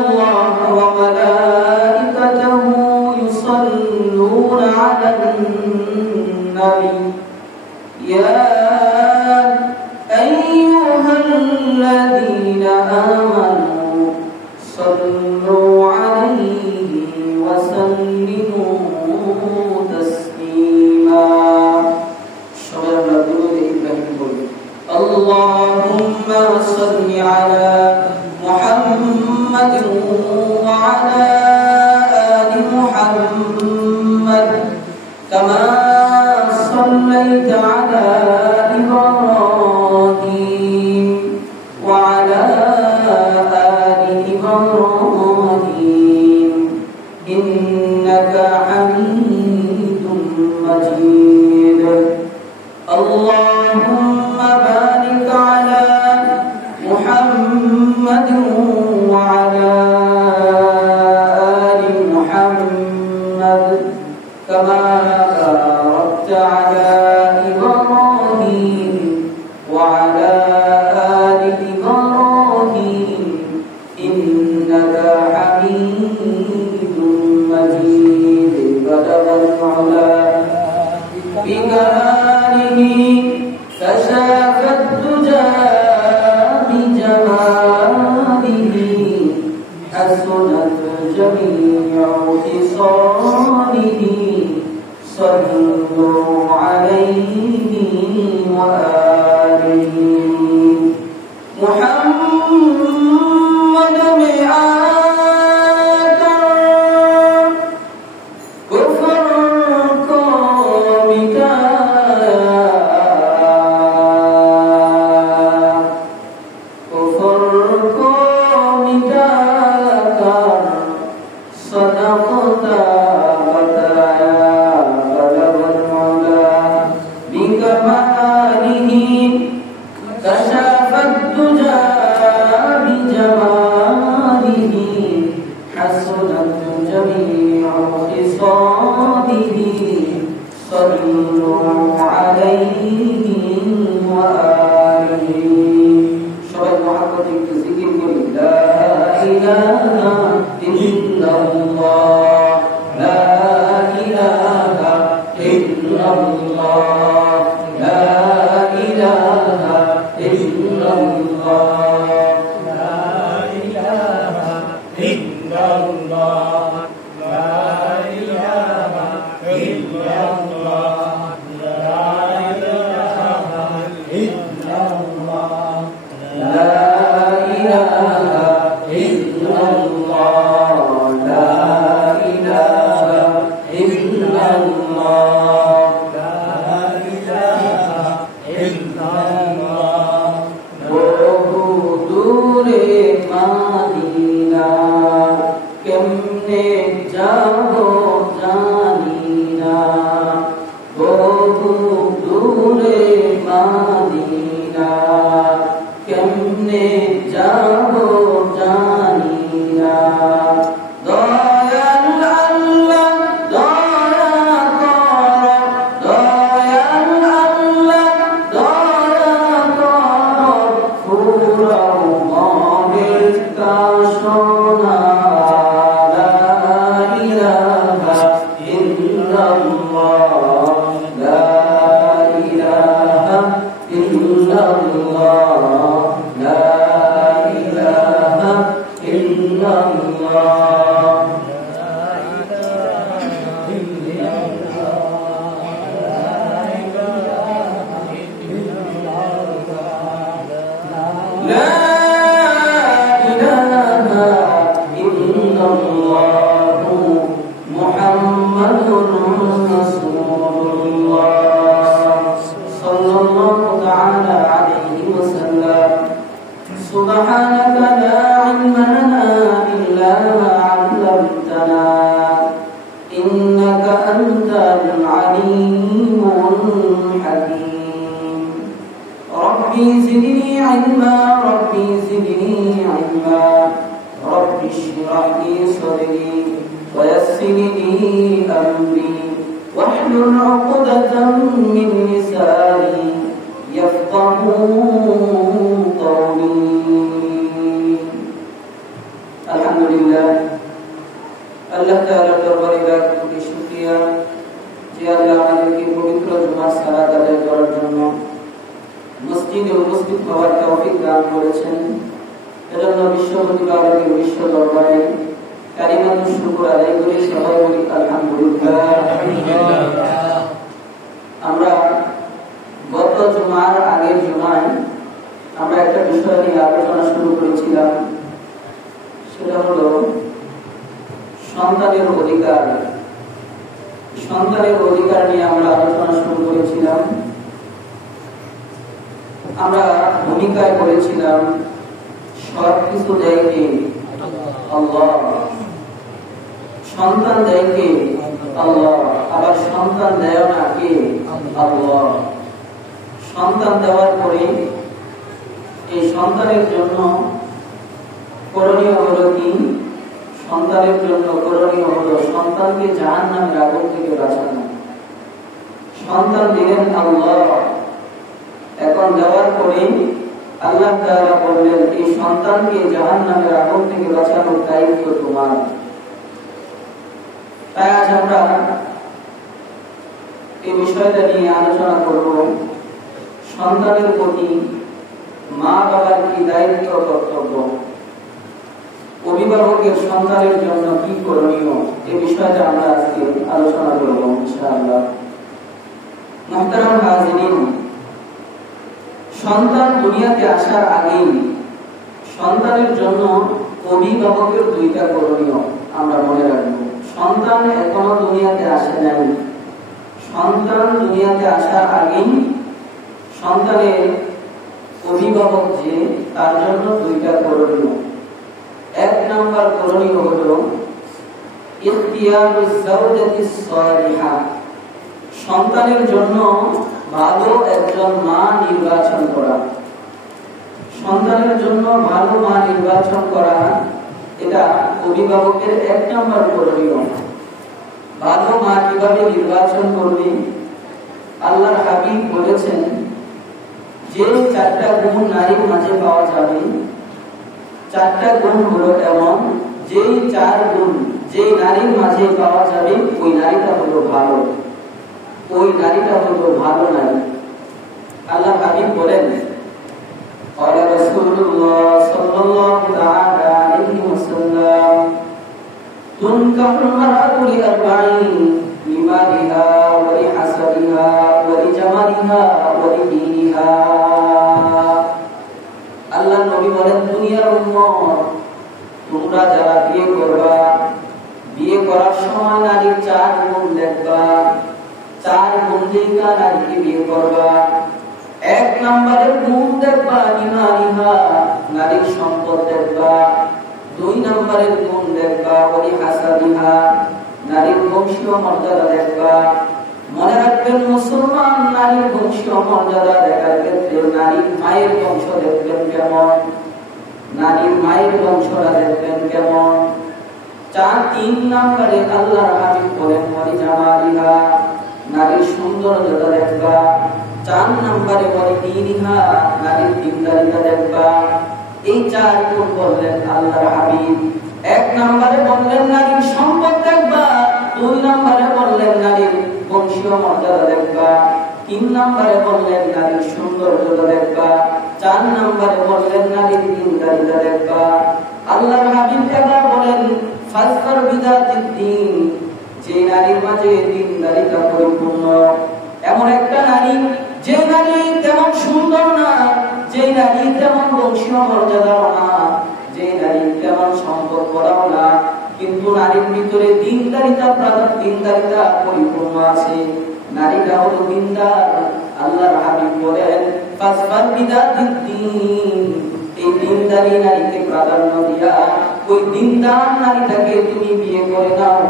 الله وملائكته يصلون على النبي يا أيها الذين آمنوا صلوا عليه وسلموا تسليما اللهم صل على محمد وعلى آل محمد كما صليت على إبراهيم وعلى آل إبراهيم إنك حميد مجيد اللهم بارك على محمد وعلى آل محمد كما باركت على إبراهيم وعلى آل إبراهيم إنك حميد مجيد بلغ العلا بكماله كشاف الدجى بجماله حسنت جميع خصاله صلوا عليه وآله محمد مئات كفر قومك صدقت وتعالى بلغ العلا بكماله كشف الدجى بجماله حسنت جميع خصاله صلوا عليه وآله সবাই মহব্বত একটু জিকির করি লা ইলাহা ইল্লাল্লাহ লা ইলাহা ইল্লাল্লাহ লা ইলাহা ইল্লাল্লাহ লা ইলাহা ইল্লাল্লাহ লা ইলাহা ইল্লাল্লাহ লা ইলাহা ইল্লাল্লাহ লা ইলাহা ইল্লাল্লাহ লা ইলাহা ইল্লাল্লাহ লা ইলাহা ইল্লাল্লাহ বহু দূরে মদিনা কেমনে যাব জানি না বহু দূরে মদিনা কেমনে যাব জানি না দয়াল আল্লাহ দয়া কর দয়াল আল্লাহ দয়া কর ফুরাও মনের কাশনা লা ইলাহা ইল্লাল্লাহ লা ইলাহা ইল্লাল্লাহ লা ইলাহা ইল্লাল্লাহ لا إله إلا الله محمد رسول الله صلى الله تعالى عليه وسلم سبحانك لا علم لنا إلا ما علمتنا إنك أنت العليم الحكيم ربي زدني علما ربي زدني علما ربي اشرح لي صدري ويسر لي أمري واحلل عقدة من لساني يفقهوا قولي الحمد لله মসজিদে উপস্থিত হওয়ার তৌফিক দান করেছেন। এজন্য বিশ্ব প্রতিপালকের বিশ্ব দরবারে কালিমাতুশ শুকর আদায় করি, সবাই বলি আলহামদুলিল্লাহ। আমরা গত জুমার আগের জুমায় আমরা একটা বিষয় নিয়ে আলোচনা শুরু করেছিলাম, সেটা হলো সন্তানের অধিকার। সন্তানের অধিকার নিয়ে আমরা আলোচনা শুরু করেছিলাম। আমরা ভূমিকায় বলেছিলাম সব কিছু দেয় কে? আল্লাহ। সন্তান দেয় কে? আল্লাহ। আবার সন্তান দেয় না কে? আল্লাহ। সন্তান দেওয়ার পরে এই সন্তানের জন্য করণীয় হলো কি? সন্তানের জন্য করণীয় হলো সন্তানকে জাহান্নামের আগুন থেকে বাঁচানো। সন্তান দিলেন আল্লাহ। এখন দেওয়ার পরে আল্লাহ তাআলা বললেন এই সন্তানকে জাহান্নামের আগুন থেকে বাঁচানোর দায়িত্ব তোমার। তাই আজ আমরা এই বিষয়টা নিয়ে আলোচনা করব, সন্তানের প্রতি মা বাবার কি দায়িত্ব কর্তব্য, অভিভাবকের সন্তানের জন্য কি করণীয়, এই বিষয়টা আমরা আজকে আলোচনা করব ইনশাআল্লাহ। মুহতারাম হাজিরিন, সন্তান দুনিয়াতে আসার আগেই সন্তানের জন্য অভিভাবকের দুইটা করণীয় আমরা মনে রাখব। সন্তান এখনো দুনিয়াতে আসে নাই, সন্তান দুনিয়াতে আসার আগেই সন্তানের অভিভাবক যে তার জন্য দুইটা করণীয়। এক নাম্বার করণীয় হলো ইখতিয়ারুজ যাওজাতিস সালিহা, সন্তানের জন্য ভালো একজন মা নির্বাচন করা। সন্তানের জন্য ভালো মা নির্বাচন করা, এটা অভিভাবকের এক নাম্বার করণীয়। ভালো মা কিভাবে নির্বাচন করবে? আল্লাহর হাবিব বলেছেন যে চারটা গুণ নারীর মাঝে পাওয়া যাবে, চারটা গুণ হলো এমন, যেই চার গুণ যেই নারীর মাঝে পাওয়া যাবে ওই নারীটা হলো ভালো, ওই নারীটা হলো ভালো নারী। আল্লাহ হাবিব বলেন قال رسول الله صلى الله تعالى عليه وسلم تنكح المرأة لأربعين لمالها ولحسبها ولجمالها ولدينها। আল্লাহ নবী বলেন দুনিয়ার উম্মত, তোমরা যারা বিয়ে করবা, বিয়ে করার সময় নারীর চার গুণ দেখবা। চার গুণ দেখা নারীকে বিয়ে করবা। এক নম্বরের গুণ দেখবা ইমানিহা, নারীর সম্পদ দেখবা। দুই নম্বরের গুণ দেখবা ওলি হাসাবিহা, নারীর বংশীয় মর্যাদা দেখবা। মনে রাখবেন মুসলমান, নারীর বংশীয় মর্যাদা দেখার ক্ষেত্রে নারীর মায়ের বংশ দেখবেন কেমন, নারীর মায়ের বংশটা দেখবেন কেমন। তিন নম্বরে আল্লাহর হাবিব বলেন ওলি জামালিহা, নারীর সৌন্দর্যতা দেখবা। চার নম্বরে ওলি দীনিহা, নারীর দিনদারিতা দেখবা। এই চার গুণ বললেন আল্লাহর হাবিব। এক নম্বরে বললেন নারীর সম্পদ দেখবা, দুই নম্বরে বললেন নারীর বংশীয় মর্যাদা দেখবা, তিন নম্বরে বললেন নারীর সৌন্দর্যতা দেখবা, চার নম্বরে বললেন নারীর দিনদারিতা দেখবা। আল্লাহর হাবিব এবার বলেন ফাজফার বিদাতিদ দ্বীন, যে নারীর মাঝে দিনদারিতা পরিপূর্ণ, এমন একটা নারী যে নারী তেমন সুন্দর না, যে নারী তেমন বংশীয় মর্যাদা না, যে নারী তেমন সম্পদ করাও না, কিন্তু নারীর ভিতরে দিনদারিতা পরিপূর্ণ আছে, নারীটা হলো দিনদার। আল্লাহর হাবিব বলেন ফাজফার বিদাতিদ দ্বীন, এই দিনদারি নারীকে প্রাধান্য দিয়া ওই দিনদার নারীটাকে তুমি বিয়ে করে নাও।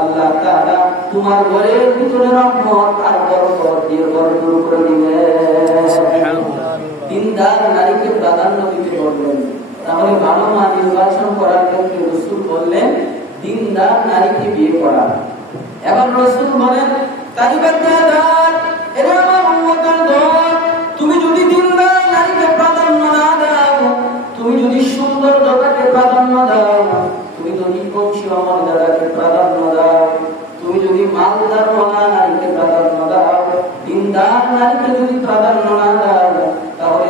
আল্লাহ তাআলা তোমার ঘরের ভিতরে রহমত আর বরকত দিয়ে ভরপুর করে দিবেন। সুবহানাল্লাহ। দিনদার নারীকে প্রাধান্য দিতে বললেন। তাহলে ভালো মা নির্বাচন করার ক্ষেত্রে রাসূল বললেন দিনদার নারীকে বিয়ে করা। এবার রাসূল বলেন তারিবাতাদার, এরা আমার উম্মতের দল, তুমি যদি দিনদার নারীকে প্রাধান্য না দাও, তুমি যদি সৌন্দর্যতাকে প্রাধান্য দাও, তুমি যদি বংশীয় মর্যাদাকে প্রাধান্য দাও, তুমি যদি মালদার নারীকে প্রাধান্য দাও, দিনদার নারীকে যদি প্রাধান্য না দাও, তাহলে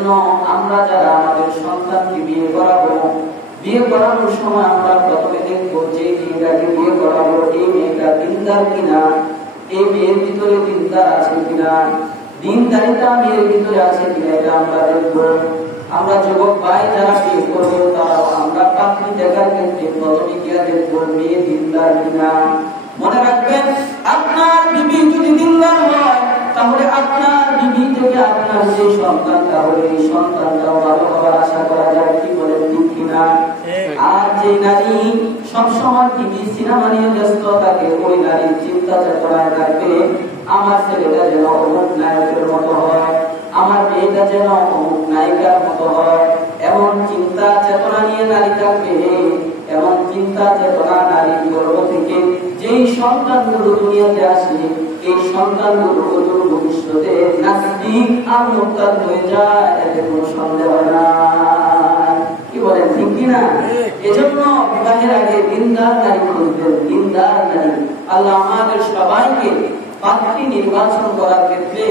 এজন্য আমরা যারা আমাদের সন্তানকে বিয়ে করাবো, বিয়ে করানোর সময় আমরা প্রথমে দেখবো যে মেয়েটাকে বিয়ে করাবো এই মেয়েটা দিনদার কিনা, এই মেয়ের ভিতরে দিনদার আছে কিনা, দিনদারিতা মেয়ের ভিতরে আছে কিনা, এটা আমরা দেখবো। আমরা যুবক ভাই যারা বিয়ে করবো তারাও আমরা পাত্রী দেখার ক্ষেত্রে প্রথমে গিয়ে দেখবো মেয়ে দিনদার কিনা। মনে রাখবেন, আপনার বিবি যদি দিনদার হয় তাহলে আপনার বিবি থেকে আপনার যে সন্তানটা হবে এই সন্তানটাও ভালো হওয়ার আশা করা যায়। কি বলেন, ঠিক কিনা? আর যে নারী সবসময় টিভি সিনেমা নিয়ে ব্যস্ত থাকে, ওই নারীর চিন্তা চেতনায় থাকবে আমার ছেলেটা যেন অমুক নায়কের মতো হয়, আমার মেয়েটা যেন অমুক নায়িকার মতো হয়, এমন চিন্তা চেতনা নিয়ে নারী থাকবে। এমন চিন্তা চেতনা নারীর গর্ভ থেকে যেই সন্তানগুলো দুনিয়াতে আসে এই সন্তানগুলো অদূর ভবিষ্যতে নাস্তিক আর মুরতাদ হয়ে যায়, এতে কোনো সন্দেহ নাই। কি বলেন, ঠিক কিনা? এজন্য বিবাহের আগে দিনদার নারী খুঁজবেন, দিনদার নারী। আল্লাহ আমাদের সবাইকে পাত্রী নির্বাচন করার ক্ষেত্রে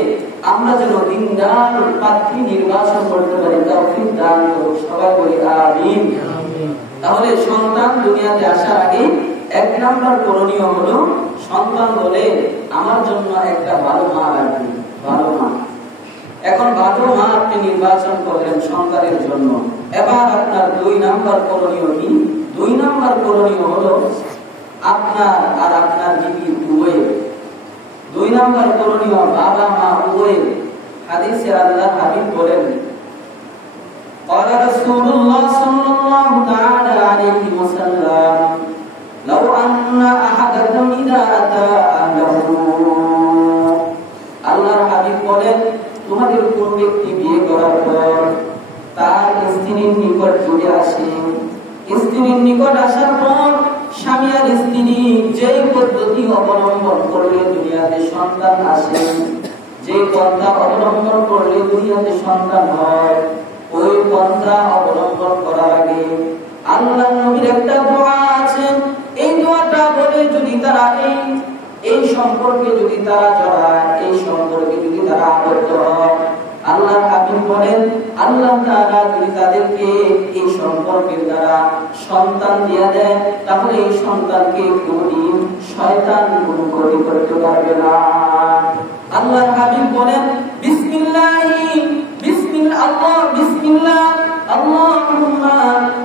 আমরা যেন দিনদার পাত্রী নির্বাচন করতে পারি, তৌফিক দান করুন। সবাই বলি আমিন। তাহলে সন্তান দুনিয়াতে আসার আগে এক নাম্বার করণীয় হলো সন্তান বলে আমার জন্য একটা ভালো মা লাগবে, ভালো মা। এখন ভালো মা আপনি নির্বাচন করলেন সন্তানের জন্য। এবার আপনার 2 নাম্বার করণীয় কি? 2 নাম্বার করণীয় হলো আপনার আর আপনার বিবির উভয়ে। 2 নাম্বার করণীয় বাবা মা উভয়ে। হাদিসে আল্লাহ হাবিব বলেন, قال رسول الله صلى الله تعالى عليه وسلم لو أن أحدكم إذا أتى أهله আল্লাহর হাবিব বলেন, তোমাদের কোন ব্যক্তি বিয়ে করার পর তার স্ত্রীর নিকট চলে আসে, স্ত্রীর নিকট আসার পর স্বামী আর স্ত্রী যে পদ্ধতি অবলম্বন করলে দুনিয়াতে সন্তান আসে, যে পন্থা অবলম্বন করলে দুনিয়াতে সন্তান হয়, ওই পন্থা অবলম্বন করার আগে আল্লাহর নবীর একটা দোয়া আছে। এই দোয়াটা বলে যদি তারা এই সম্পর্কে যদি তারা জড়ায়, এই সম্পর্কে যদি তারা আবদ্ধ হয়, আল্লাহর হাবিব বলেন আল্লাহ তাআলা যদি তাদেরকে এই সম্পর্কের দ্বারা সন্তান দিয়ে দেয় তাহলে এই সন্তানকে কোনদিন শয়তান কোনো ক্ষতি করতে পারবে না। আল্লাহর হাবিব বলেন আল্লাহুম্মা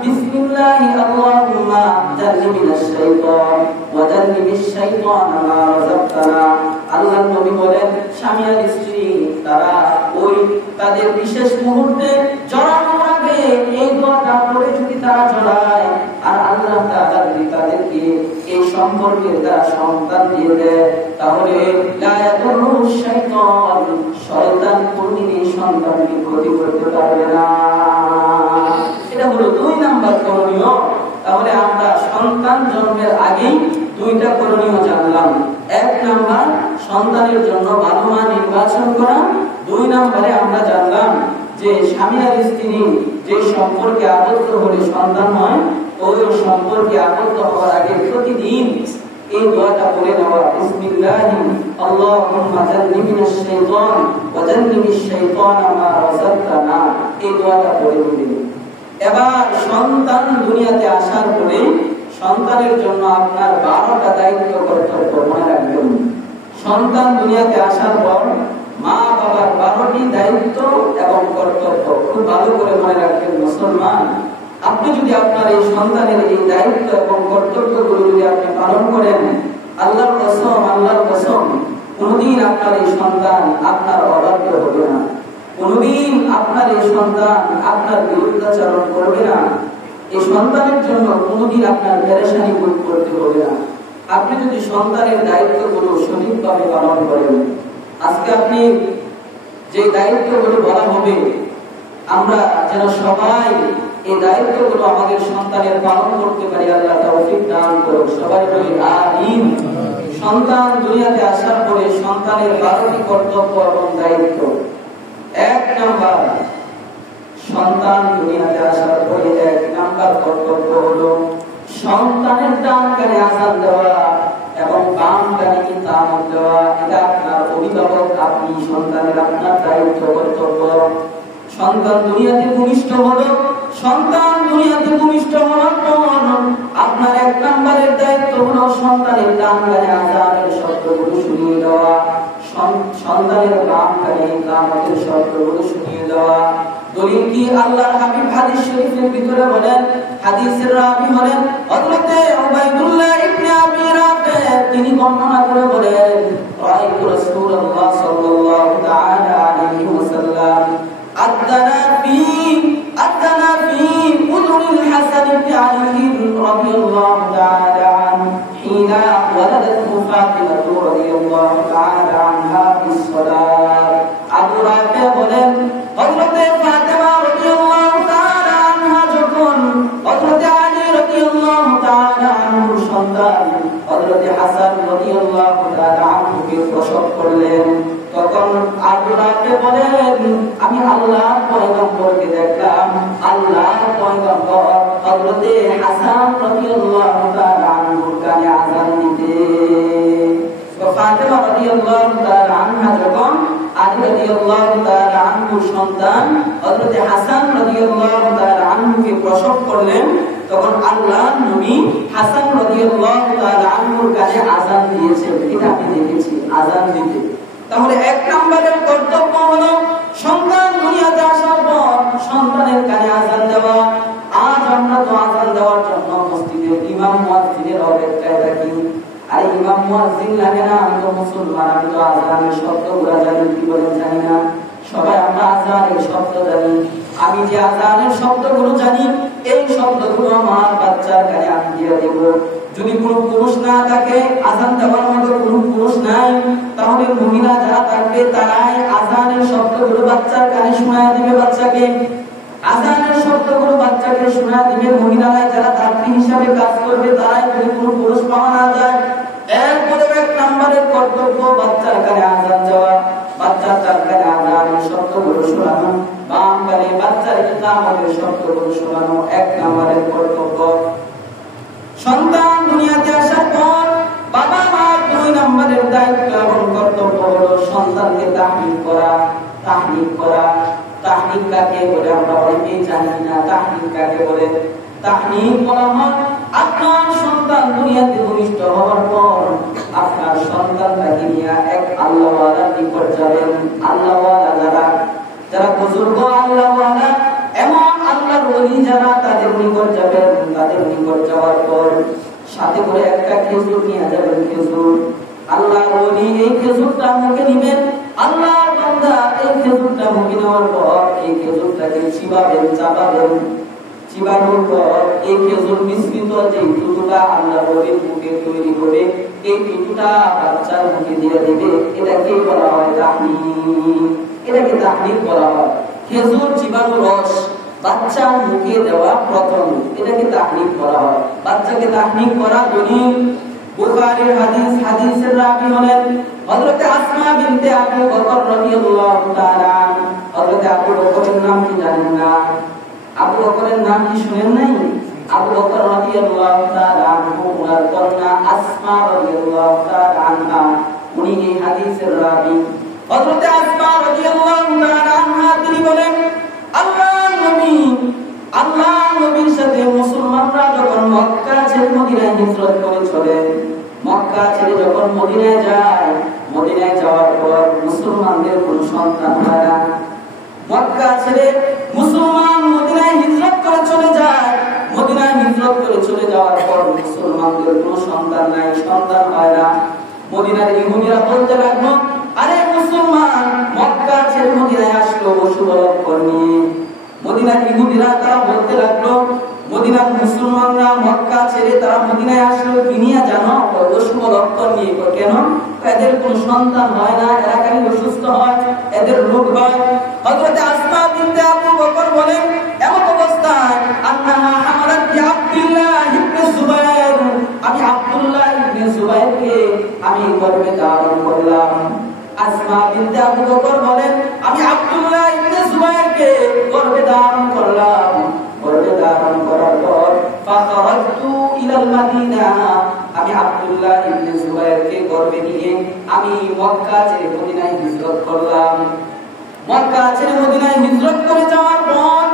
বিসমিল্লাহি আল্লাহুম্মা জান্নিবিনাশ শাইতান ওয়া জান্নিবিশ শাইতানা মা রাযাকতানা। আল্লাহর নবী বলেন স্বামী আর স্ত্রী তারা ওই তাদের বিশেষ মুহূর্তে জড়ানোর আগে এই দোয়াটা পড়ে যদি তারা জড়ায় আর আল্লাহ তাআলা যদি তাদেরকে এই সম্পর্কের দ্বারা সন্তান দিয়ে দেয় তাহলে লা ইয়াদুরু শাইতান, শয়তান কোনদিন এই সন্তানকে ক্ষতি করতে পারবে না। এটা হলো 2 নাম্বার করণীয়। তাহলে আমরা সন্তান জন্মের আগেই 2টা করণীয় জানলাম। 1 নাম্বার সন্তানের জন্য ভালো মা নির্বাচন করা। 2 নাম্বারে আমরা জানলাম যে স্বামী আর স্ত্রী যে সম্পর্কে আবদ্ধ হলে সন্তান হয় ওই সম্পর্কে আবদ্ধ হওয়ার আগে প্রতিদিন এই দোয়াটা পড়ে নেওয়া, বিসমিল্লাহি আল্লাহুম্মা জান্নিবিনাশ শাইতান ওয়া জান্নিবিশ শাইতানা মা রাযাকতানা। এই দোয়াটা পড়ে নিবেন। এবার সন্তান দুনিয়াতে আসার পরে সন্তানের জন্য আপনার 12টা দায়িত্ব কর্তব্য মনে রাখবেন। সন্তান দুনিয়াতে আসার পর মা বাবার 12টি দায়িত্ব এবং কর্তব্য খুব ভালো করে মনে রাখবেন মুসলমান। আপনি যদি আপনার এই সন্তানের এই দায়িত্ব এবং কর্তব্যগুলো যদি আপনি পালন করেন, আল্লাহর কসম কোনদিন আপনার এই সন্তান আপনার অবাধ্য হবে না, কোনদিন আপনার এই সন্তান আপনার বিরুদ্ধাচরণ করবে না, এই সন্তানের জন্য কোনদিন আপনার পেরেশানি ভোগ করতে হবে না। আপনি যদি সন্তানের দায়িত্বগুলো সঠিকভাবে পালন করেন, আজকে আপনি যে দায়িত্বগুলো বলা হবে আমরা যেন সবাই এই দায়িত্বগুলো আমাদের সন্তানের পালন করতে পারি। আল্লাহ তৌফিক দান করুন। সবাই বলি আমিন। সন্তান দুনিয়াতে আসার পরে সন্তানের 12টি কর্তব্য এবং দায়িত্ব। 1 নাম্বার, সন্তান দুনিয়াতে আসার পরে 1 নাম্বার কর্তব্য হলো সন্তানের ডান কানে আযান দেওয়া এবং বাম কানে ইকামত দেওয়া। এটা আপনার অভিভাবক, আপনি সন্তানের আপনার দায়িত্ব কর্তব্য। সন্তান দুনিয়াতে ভূমিষ্ঠ হলো, সন্তান দুনিয়াতে ভূমিষ্ঠ হওয়ার পর আপনার এক নম্বরের দায়িত্ব হলো সন্তানের কান কানে আযানের শব্দগুলো শুনিয়ে দেওয়া, সন্তানের কান কানে ইকামতের শব্দগুলো শুনিয়ে দেওয়া। দলিল কি? আল্লাহর হাবিব হাদিস শরীফের ভিতরে বলেন, হাদিসের রাবী হলেন হযরতে উবাইদুল্লাহ ইবনে আবি রাফি, তিনি বর্ণনা করে বলেন, রাআইতু রাসূলুল্লাহ সাল্লাল্লাহু তাআলা আলাইহি ওয়াসাল্লাম আযানা ফি উযুনিল হাসান ইবনে আলী রাদিয়াল্লাহু তাআলা আনহু হিনা ওয়ালাদাতহু ফাতিমা রাদিয়াল্লাহু তাআলা আনহা বিস-সালাত। আবু রাফি বলেন, হযরতে ফাতিমা রাদিয়াল্লাহু তাআলা আনহা যখন হযরতে আলী রাদিয়াল্লাহু তাআলা আনহুর সন্তান হযরতে হাসান রাদিয়াল্লাহু তাআলা আনহুকে প্রসব করলেন, তখন আবু রাফি বলেন, আমি আল্লাহর পয়গম্বরকে দেখলাম, আল্লাহর পয়গম্বর হযরতে হাসান রাদিয়াল্লাহু তাআলা আনহুর কানে আযান দিতে। তো ফাতিমা রাদিয়াল্লাহু তাআলা আনহা যখন আলী রাদিয়াল্লাহু তাআলা আনহুর সন্তান হযরতে হাসান রাদিয়াল্লাহু তাআলা আনহুকে প্রসব করলেন, তখন আল্লাহর নবী হাসান রাদিয়াল্লাহু তাআলা আনহুর কানে আযান দিয়েছেন। এটা আমি দেখেছি, আযান দিতে। তাহলে এক নম্বরের কর্তব্য হলো সন্তান দুনিয়াতে আসার পর সন্তানের কানে আযান দেওয়া। আজ আমরা তো আযান দেওয়ার জন্য মসজিদে ইমাম মুয়াজ্জিনের অপেক্ষায় থাকি। আর ইমাম মুয়াজ্জিন লাগে না, আমি তো মুসলমান, আমি তো আযানের শব্দগুলো জানি, কি বলেন জানি না। সবাই আমরা আযানের শব্দ জানি। আমি যে আযানের শব্দগুলো জানি, এই শব্দগুলো আমার বাচ্চার কানে আমি দিয়ে দেব। যদি কোনো পুরুষ না থাকে, আযান দেওয়ার মতো কোনো পুরুষ নাই, তাহলে মহিলা যারা থাকবে তারাই আযানের শব্দগুলো বাচ্চার কানে শোনায় দিবে। বাচ্চাকে আযানের শব্দগুলো বাচ্চাকে শোনায় দিবে। মহিলারাই যারা দাত্রী হিসাবে কাজ করবে, তারাই, যদি কোনো পুরুষ পাওয়া না যায়। এরপরে এক নম্বরের কর্তব্য বাচ্চার কানে আযান দেওয়া, বাচ্চার কানে আযানের শব্দগুলো শোনানো, বাম কানে বাচ্চার ইকামতের শব্দগুলো শোনানো এক নম্বরের কর্তব্য। সন্তান দুনিয়াতে আসার পর বাবা মার দুই নম্বরের দায়িত্ব এবং কর্তব্য হলো সন্তানকে তাহনিক করা। তাহনিক করা, তাহনিক কাকে বলে আমরা অনেকেই জানি না। তাহনিক কাকে বলে? তাহনিক বলা হয় আপনার সন্তান দুনিয়াতে ভূমিষ্ঠ হওয়ার পর আপনার সন্তানটাকে নিয়ে এক আল্লাহওয়ালার নিকট যাবেন। আল্লাহওয়ালা যারা বুজুর্গ আল্লাহওয়ালা, এমন আল্লাহর ওলি যারা, তাদের নিকট যাবেন। তাদের নিকট যাওয়ার পর সাথে করে একটা খেজুর নিয়ে যাবেন। খেজুর, আল্লাহর ওলি এই খেজুরটা মুখে নিবেন। আল্লাহর বান্দা এই খেজুরটা মুখে নেওয়ার পর এই খেজুরটাকে চিবাবেন, চাবাবেন। চিবানোর পর এই খেজুর মিশ্রিত যে টুকুটা আল্লাহর ওলির মুখে তৈরি হবে, এই টুকুটা বাচ্চার মুখে দিয়ে দেবে। এটাকে বলা হয় তাহনিক। এটাকে তাহনিক বলা হয়। খেজুর চিবানো রস বাচ্চার মুখে দেওয়া প্রথম, এটাকে তাহনিক করা হয়। বাচ্চাকে তাহনিক করা দলিল বুখারীর হাদিস। হাদিসের রাবী হলেন হযরতে আসমা বিনতে আবু বকর রাদিয়াল্লাহু তাআলা। হযরতে আবু বকরের নাম কি জানেন না? আবু বকরের নাম কি শুনেন নাই? আবু বকর রাদিয়াল্লাহু তাআলা আনহু, ওনার কন্যা আসমা রাদিয়াল্লাহু তাআলা আনহা, উনি এই হাদিসের রাবী। হযরতে আসমা রাদিয়াল্লাহু তাআলা আনহা তিনি বলেন, আল্লাহর নবীর সাথে মুসলমানরা যখন মক্কা ছেড়ে মদিনায় হিজরত করে চলে, মক্কা ছেড়ে যখন মদিনায় যায়, মদিনায় যাওয়ার পর মুসলমানদের কোনো সন্তান হয় না। মক্কা ছেড়ে মুসলমান মদিনায় হিজরত করে চলে যায়। মদিনায় হিজরত করে চলে যাওয়ার পর মুসলমানদের কোনো সন্তান নাই, সন্তান হয় না। মদিনার ইহুদিরা বলতে লাগলো, আরে মুসলমান মক্কা ছেড়ে মদিনায় আসলো অশুভ লক্ষণ নিয়ে। মদিনার ইহুদিরা তারা বলতে লাগলো, মদিনার মুসলমানরা মক্কা ছেড়ে তারা মদিনায় আসলো কি নিয়ে জানো? অশুভ লক্ষণ নিয়ে। কেন? এদের কোনো সন্তান হয় না, এরা খালি অসুস্থ হয়, এদের রোগ হয়। হযরত আসমা বিনতে আবু বকর বলেন, এমন অবস্থায় আন্নাহা হামালাত বি আব্দুল্লাহ ইবনে জুবাইর, আমি আব্দুল্লাহ ইবনে জুবাইরকে আমি গর্ভে ধারণ করলাম। আসমা বিনতে আবু বকর বলেন, আমি আব্দুল্লাহ ইবনে জুবাইরকে গর্ভে ধারণ করলাম। গর্ভে ধারণ করার পর ফাখারাজতু ইলাল মাদিনা, আমি আব্দুল্লাহ ইবনে জুবাইরকে গর্ভে নিয়ে আমি মক্কা ছেড়ে মদিনায় হিজরত করলাম। মক্কা ছেড়ে মদিনায় হিজরত করে যাওয়ার পর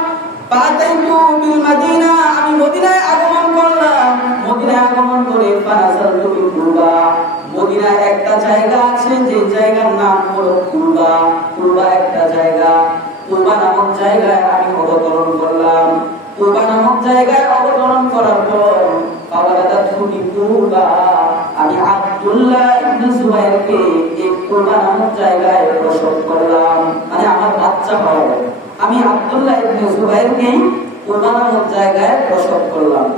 ফাতাইতু বিল মদিনা, আমি মদিনায় আগমন করলাম। মদিনায় আগমন করে ফানাসালতু বিল কুরবা, মদিনায় একটা জায়গা আছে যে জায়গার নাম হলো কুরবা। কুরবা একটা জায়গা, কুরবা নামক জায়গায় আমি অবতরণ করলাম। কুরবা নামক জায়গায় অবতরণ করার পর কুরবা, আমি আব্দুল্লাহ ইবনে জুবাইরকে এই কুরবা নামক জায়গায় প্রসব করলাম, মানে আমার বাচ্চা হয়। আমি আব্দুল্লাহ ইবনে জুবাইরকে কুরবা নামক জায়গায় প্রসব করলাম।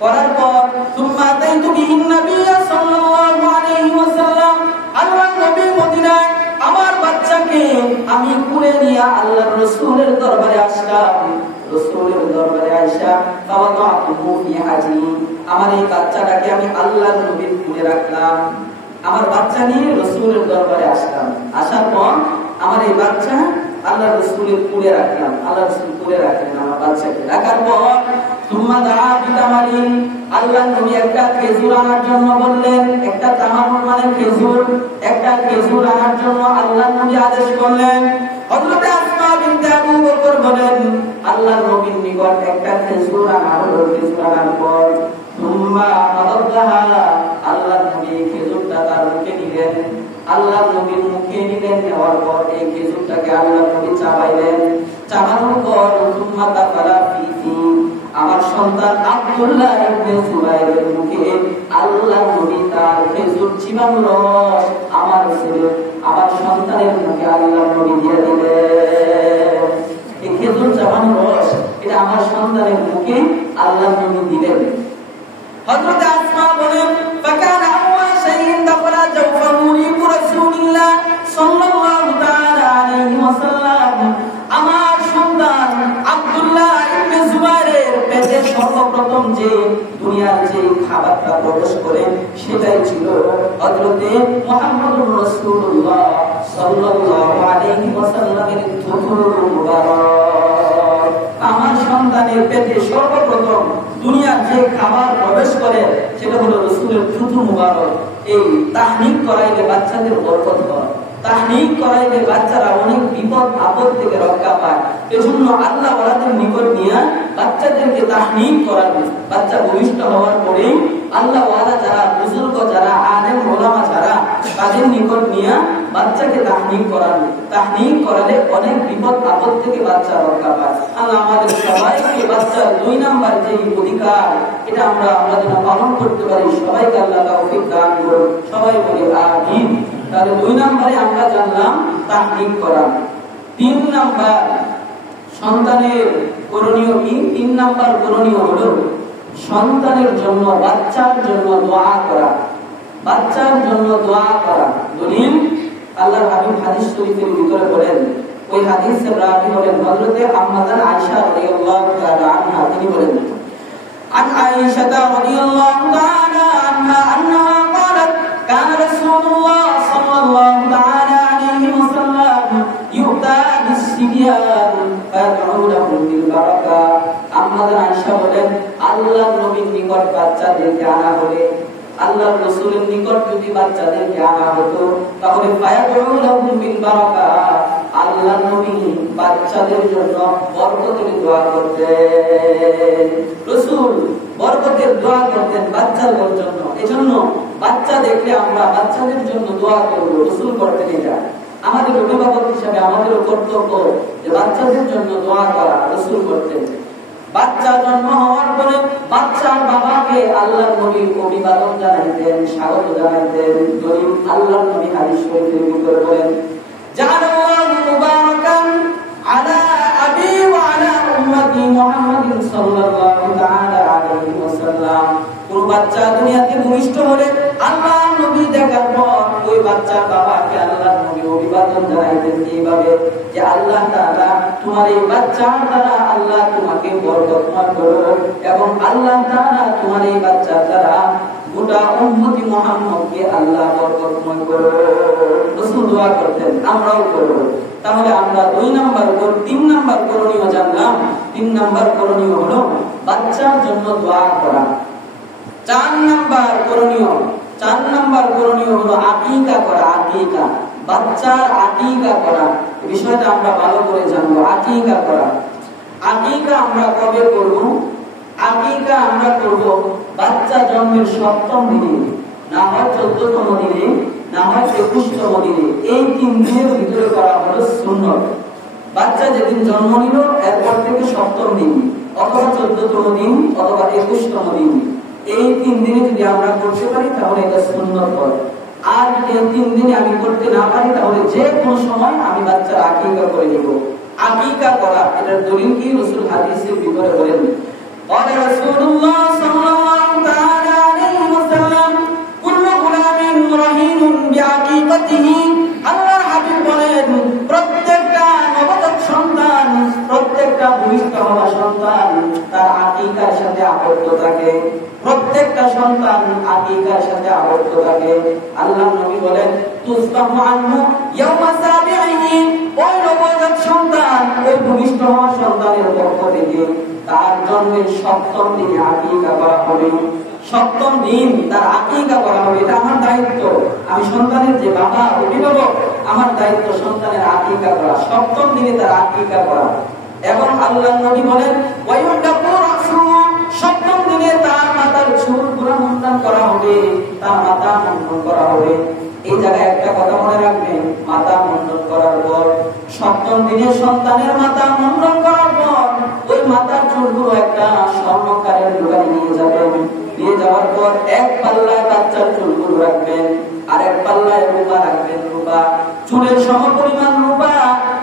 করার পর সুম্মা তাইতু বিহিন নবী সাল্লাল্লাহু আলাইহি ওয়াসাল্লাম, আল্লাহর নবী মদিনায় আমার বাচ্চাকে আমি কুলে নিয়ে আল্লাহর রাসূলের দরবারে আসলাম। রাসূলের দরবারে আয়েশা ফাওয়াদাতুহু ফি হাজি, আমার এই বাচ্চাটাকে আমি আল্লাহর নবীর কুলে রাখলাম। আমার বাচ্চা নিয়ে রাসূলের দরবারে আসলাম। আসার পর আমার এই বাচ্চা আল্লাহর রাসূলের কুলে রাখলাম। আল্লাহর রাসূল কুলে রাখলেন আমার বাচ্চাকে। রাখার পর সুম্মা দাআ বিতামারিন, আল্লাহর নবী একটা খেজুর আনার জন্য বললেন। একটা তামার মানে খেজুর, একটা খেজুর আনার জন্য আল্লাহর নবী আদেশ করলেন। হযরত আসমা বিনতে আবু বকর বলেন, আল্লাহর নবীর নিকট একটা খেজুর আনা হলো। খেজুর আনার পর সুম্মা মাদাদাহা, আল্লাহর নবী খেজুরটা তার মুখে নিলেন। আল্লাহর নবীর মুখে নিলেন, নেওয়ার পর এই খেজুরটাকে আল্লাহর নবী চাবাইলেন। চাবানোর পর সুম্মা তাফালা ফি, আমার সন্তান আব্দুল্লাহ ইবনে জুবাইরের মুখে আল্লাহর নবী তার খেজুর চিবানোর রস আমার ছেলে, আমার সন্তানের মুখে আল্লাহর নবী দিয়ে দিলেন। এই খেজুর চাবানোর রস এটা আমার সন্তানের মুখে আল্লাহর নবী দিলেন। হযরত আসমা বলেন, ফাকানা আউয়াল শাইইন দাখালা জাওফাহু রাসূলুল্লাহ সাল্লাল্লাহু তাআলা আলাইহি ওয়াসাল্লাম, আমার সন্তান আব্দুল্লাহ ইবনে জুবাইরের পেটে সর্বপ্রথম যে দুনিয়ার যে খাবারটা প্রবেশ করে সেটাই ছিল হযরতে মুহাম্মদুর রাসূলুল্লাহ সাল্লাল্লাহু আলাইহি ওয়াসাল্লামের থুথুর মুবারক। আমার সন্তানের পেটে সর্বপ্রথম দুনিয়ার যে খাবার প্রবেশ করে সেটা হলো রাসূলের থুথু মুবারক। এই তাহনিক করাইলে বাচ্চাদের বরকত হয়, তাহনিক করাইলে বাচ্চারা অনেক বিপদ আপদ থেকে রক্ষা পায়। এজন্য আল্লাহ ওয়ালাদের নিকট নিয়ে বাচ্চাদেরকে তাহনিক করাবে। বাচ্চা ভূমিষ্ঠ হওয়ার পরেই আল্লাহ ওয়ালা যারা বুজুর্গ, যারা আলেম ওলামা, যারা তাদের নিকট নিয়ে বাচ্চাকে তাহনিক করাবে। তাহনিক করালে অনেক বিপদ আপদ থেকে বাচ্চা রক্ষা পায়। আল্লাহ আমাদের সবাইকে বাচ্চার 2 নাম্বার যে অধিকার এটা আমরা যেন পালন করতে পারি, সবাইকে আল্লাহ তৌফিক দান করুন। সবাই বলি আমিন। তাহলে 2 নম্বরে আমরা জানলাম তাহনিক করা। 3 নাম্বার সন্তানের করণীয় কি? 3 নাম্বার করণীয় হলো সন্তানের জন্য, বাচ্চার জন্য দোয়া করা। বাচ্চার জন্য দোয়া করা। দলিল আল্লাহর হাবিব হাদিস শরীফের ভিতরে বলেন, ওই হাদিসের রাবি হলেন হযরতে আম্মাজান আয়েশা রাদিয়াল্লাহু তাআলা আনহা। তিনি বলেন, আন আয়েশা রাদিয়াল্লাহু তাআলা আনহা আন্নাহা ক্বালাত কানা রাসূলুল্লাহ সাল্লাল্লাহু তাআলা আলাইহি ওয়াসাল্লাম ইউতা বিসসিবিয়ান ফাদউ লাহুম বিল বারাকা। আম্মাজান আয়েশা বলেন, আল্লাহর নবীর নিকট বাচ্চাদেরকে আনা হলে, আল্লাহর রাসূলের নিকট যদি বাচ্চাদেরকে আনা হতো তাহলে ফাদউ লাহুম বিল বারাকা, আল্লাহর নবী বাচ্চাদের জন্য বরকতের দোয়া করতেন। রাসূল বরকতের দোয়া করতেন বাচ্চাদের জন্য। এজন্য বাচ্চা দেখলে আমরা বাচ্চাদের জন্য দোয়া করব। রাসূল করতেন এটা। আমাদের অভিভাবক হিসেবে আমাদেরও কর্তব্য যে বাচ্চাদের জন্য দোয়া করা। রাসূল করতেন। বাচ্চা জন্ম হওয়ার পরে বাচ্চার বাবাকে আল্লাহর নবী অভিবাদন জানাইতেন, স্বাগত জানাইতেন। দলিল আল্লাহর নবী হাদিস শরীফের ভিতরে বলেন, জাআলাল্লাহু মুবারাকান আলা আবি ওয়া আলা উম্মতি মুহাম্মাদিন সাল্লাল্লাহু তাআলা আলাইহি ওয়াসাল্লাম। কোন বাচ্চা দুনিয়াতে ভূমিষ্ঠ হলে আল্লাহর নবী দেখার পর ওই বাচ্চার বাবাকে আল্লাহর নবী অভিবাদন জানাইতেন এইভাবে যে, আল্লাহ তাআলা তোমার এই বাচ্চার দ্বারা আল্লাহ তোমাকে বরকতময় করুন এবং আল্লাহ তাআলা তোমার এই বাচ্চার দ্বারা গোটা উম্মতি মুহাম্মদকে আল্লাহ বরকতময় করুন। রাসূল দোয়া করতেন, আমরাও করব। তাহলে আমরা 2 নাম্বার উপর 3 নাম্বার করণীয় জানলাম। 3 নাম্বার করণীয় হলো বাচ্চার জন্য দোয়া করা। 4 নাম্বার করণীয় হলো আকিকা করা। আকিকা বাচ্চার আকিকা করা, বিষয়টা আমরা ভালো করে জানবো। আকিকা করা, আকিকা আমরা কবে করব? আকিকা আমরা করব বাচ্চা জন্মের 7ম দিনে, না হয় 14তম দিনে, না হয় 21তম দিনে। এই 3 দিনের ভিতরে করা হলো সুন্নাত। বাচ্চা যেদিন জন্ম নিল এরপর থেকে 7ম দিন অথবা 14তম দিন অথবা 21তম দিন, এই 3 দিনে যদি আমরা করতে পারি তাহলে এটা সুন্নাত হয়। আর এই 3 দিনে আমি করতে না পারি তাহলে যে কোনো সময় আমি বাচ্চার আকিকা করে নিব। আকিকা করা এটার দলিল কি? রাসূল হাদিসের ভিতরে বলেন, قال رسول الله صلى الله تعالى عليه وسلم كل غلام رهين بعقيقته। আল্লাহর হাবিব বলেন প্রত্যেকটা নবজাত সন্তান, প্রত্যেকটা ভূমিষ্ঠ হওয়া সন্তান তার আকিকার সাথে আবদ্ধ থাকে। প্রত্যেকটা সন্তান আকিকার সাথে আবদ্ধ থাকে। আল্লাহর নবী বলেন তুসবাহু আনহু ইয়াওমা সাবিহি। ওই নবজাত সন্তান, ওই ভূমিষ্ঠ হওয়া সন্তানের পক্ষ থেকে তার জন্মের 7ম দিনে আকিকা করা হবে। 7ম দিন তার আকিকা করা হবে। এটা আমার দায়িত্ব। আমি সন্তানের যে বাবা, অভিভাবক, আমার দায়িত্ব সন্তানের আকিকা করা। 7ম দিনে তার আকিকা করা। এবং আল্লাহর নবী বলেন ওয়ায়ুদাকু রাসূ। 7ম দিনে তার মাথার চুলগুলো মুন্ডন করা হবে, তার মাথা মুন্ডন করা হবে। এই জায়গায় একটা কথা মনে রাখবেন, মাথা মুন্ডন করার পর 7ম দিনে সন্তানের মাথা মুন্ডন করার পর ওই মাথার চুলগুলো একটা স্বর্ণকারের দোকানে নিয়ে যাবেন। নিয়ে যাওয়ার পর এক পাল্লায় বাচ্চার চুলগুলো রাখবেন, আর এক পাল্লায় রূপা রাখবেন। রূপা, চুলের সমপরিমাণ রূপা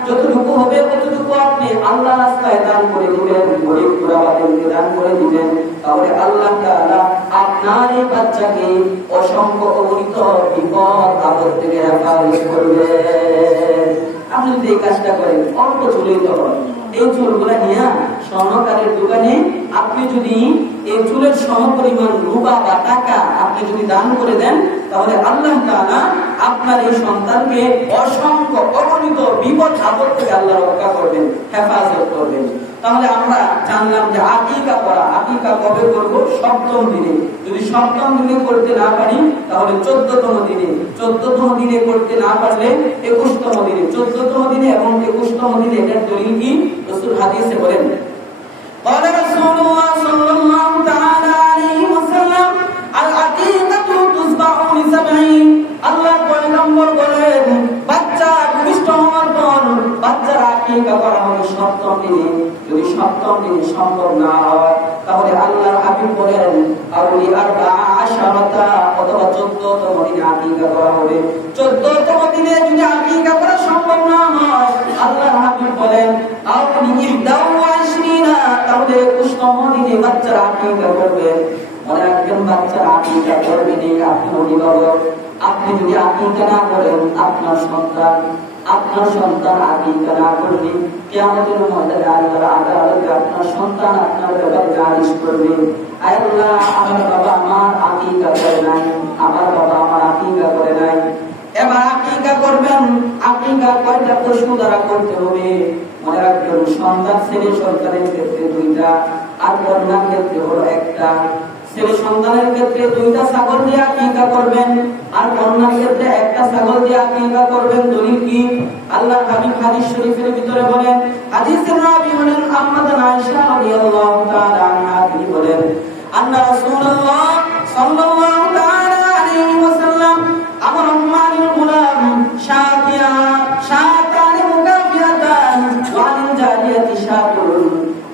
যতটুকু হবে ততটুকু আপনি আল্লাহ রাস্তায় দান করে দিবেন, গরিব গুরাবাদেরকে দান করে দিবেন। তাহলে আল্লাহ তাআলা আপনার এই বাচ্চাকে অসংখ্য অগণিত বিপদ আপদ থেকে হেফাজত করবেন। আপনি যদি এই কাজটা করেন, অল্প চুলেই তো হয়, এই চুলগুলা নিয়ে স্বর্ণকারের দোকানে আপনি যদি এই চুলের সমপরিমাণ রূপা বা টাকা আপনি যদি দান করে দেন, তাহলে আল্লাহ তাআলা আপনার এই সন্তানকে অসংখ্য অগণিত বিপদ আপদ থেকে আল্লাহ রক্ষা করবেন, হেফাজত করবেন। তাহলে আমরা জানলাম যে আকিকা করা, আকিকা কবে করব? 7ম দিনে। যদি 7ম দিনে করতে না পারি তাহলে 14তম দিনে, 14তম দিনে করতে না পারলে 21তম দিনে। 14তম দিনে এবং 21তম দিনে এটার দলিল কি? রাসূল হাদিসে বলেন قال رسول الله صلى الله تعالى عليه وسلم العقيقة تذبح ل7। আল্লাহ পয়গম্বর বলেন বাচ্চা ভূমিষ্ঠ হওয়ার পর বাচ্চার আকিকা করা হবে 7ম দিনে। যদি 7ম দিনে সম্ভব না হয় তাহলে আল্লাহর হাবিব বলেন আউলি 14 অথবা 14তম দিনে আকিকা করা হবে। 14তম দিনে যদি আকিকা করা সম্ভব না হয় আল্লাহর হাবিব বলেন আউলি 21, তাহলে 21তম দিনে বাচ্চার আকিকা করবেন। মনে রাখবেন বাচ্চার আকিকা করবেন আপনি অভিভাবক। আপনি যদি আকিকা না করেন আপনার সন্তান আকিকা না করবে, কিয়ামতের ময়দানে আল্লাহর আদালতে আপনার সন্তান আপনার ব্যাপারে নালিশ করবে, আল্লাহ আমার বাবা আমার আকিকা করে নাই, আমার বাবা আমার আকিকা করে নাই। এবার আকিকা করবেন, আকিকা কয়টা পশু দ্বারা করতে হবে? মনে রাখবেন সন্তান, ছেলে সন্তানের ক্ষেত্রে 2টা, আর কন্যার ক্ষেত্রে হলো 1টা। ছেলে সন্তানের ক্ষেত্রে 2টা ছাগল দিয়ে আকিকা করবেন, আর কন্যার ক্ষেত্রে 1টা ছাগল দিয়ে আকিকা করবেন। দলিল কি? আল্লাহর হাবিব হাদিস শরীফের ভিতরে বলেন, হাদিসের রাবী হলেন আম্মাদান আয়েশা রাদিয়াল্লাহু তাআলা আনহা। তিনি বলেন আন্না রাসূলুল্লাহ সাল্লাল্লাহু তাআলা আলাইহি ওয়াসাল্লাম আমার উম্মানিল গুলাম শাতানি মুকাফিয়াতান ওয়া লিল জারিয়াতি শাতুন।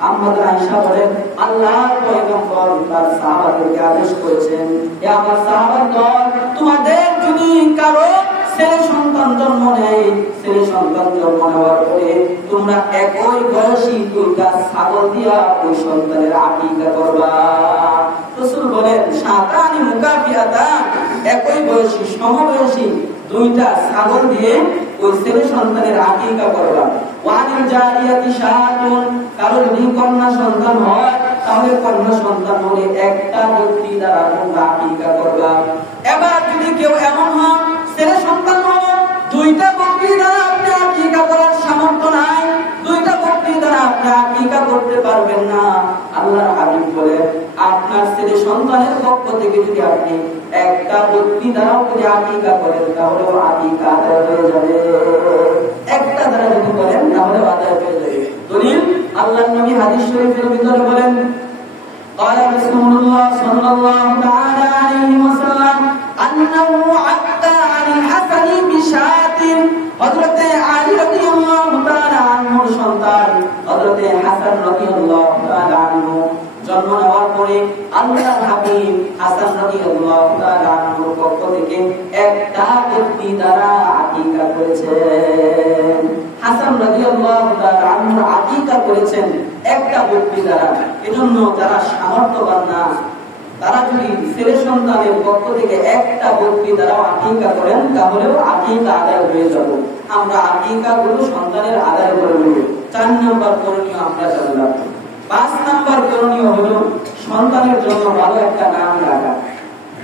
আম্মাদান আয়েশা বলেন আল্লাহর পয়গম্বর তার সাহাবাদেরকে আদেশ করেছেন, হে আমার সাহাবার দল, তোমাদের যদি কারো ছেলে সন্তান জন্ম নেয়, ছেলে সন্তান জন্ম নেওয়ার পরে তোমরা একই বয়সী 2টা ছাগল দিয়া ওই সন্তানের আকিকা করবা। রাসূল বলেন শাতানি মুকাফিয়াতান, একই বয়সী সমবয়সী 2টা ছাগল দিয়ে ওই ছেলে সন্তানের আকিকা করবা। ওয়ানিল জারিয়াতি শাতুন, কারো যদি কন্যা সন্তান হয় তাহলে কন্যা সন্তান হলে 1টা বকরি দ্বারা তোমরা আকিকা করবা। এবার যদি কেউ এমন হয় ছেলে সন্তান হলো 2টা বকরি দ্বারা আপনি আকিকা করার সামর্থ্য নাই, 2টা বকরি দ্বারা আপনি আকিকা করতে পারবেন না, আল্লাহর হাবিব বলেন আপনার ছেলে সন্তানের পক্ষ থেকে যদি আপনি একটা বকরি দ্বারাও যদি আকিকা করেন তাহলে আকিকা আদায় হয়ে যাবে। একটা দ্বারা যদি করেন তাহলে আদায় হয়ে যাবে। দলিল আল্লাহর নবী হাদিস শরীফের ভিতরে বলেন قال رسول الله صلى الله تعالى عليه وسلم أنه عدى عن الحسن بشاة حضرت علي رضي الله تعالى عنه সন্তান হযরত হাসান রাদিয়াল্লাহু তাআলা আনহু জন্ম নেওয়ার পরে আল্লাহর হাবিব হাসান রাদিয়াল্লাহু তাআলা আনহুর পক্ষ থেকে একটা বকরি দ্বারা আকিকা করেছেন। হাসান রাদিয়াল্লাহু তাআলা আনহু আকিকা করেছেন একটা বকরি দ্বারা। এজন্য যারা সামর্থ্যবান না তারা যদি ছেলে সন্তানের পক্ষ থেকে একটা বকরি দ্বারা আকিকা করেন তাহলেও আকিকা আদায় হয়ে যাবে। আমরা আকিকা গুলো সন্তানের আদায় করে নেব। 4 নম্বর করণীয় আমরা জানলাম। 5 নম্বর করণীয় হলো সন্তানের জন্য ভালো একটা নাম রাখা।